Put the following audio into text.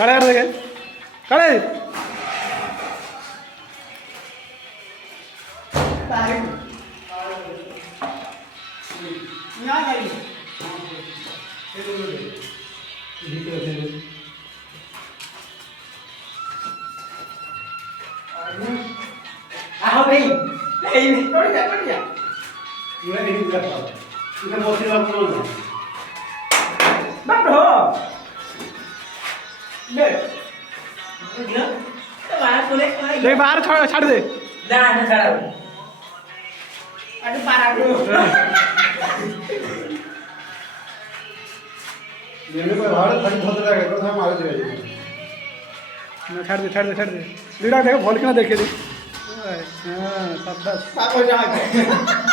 खड़े कर देखे खड़े आओ भाई नहीं थोड़ी जा ये नहीं कर पाओ इधर मोती वाला बोल ना bắt được để nhớ các bạn tôi lấy cái देख बाहर छाड़ दे ra nó ra đâu anh ba ra được मेरे को बाहर खड़ी होते रहेगा तो हम आगे जाएंगे छाड़ दे लीडा देखो भोल के ना देखे दी हाँ सब बस sao coi ra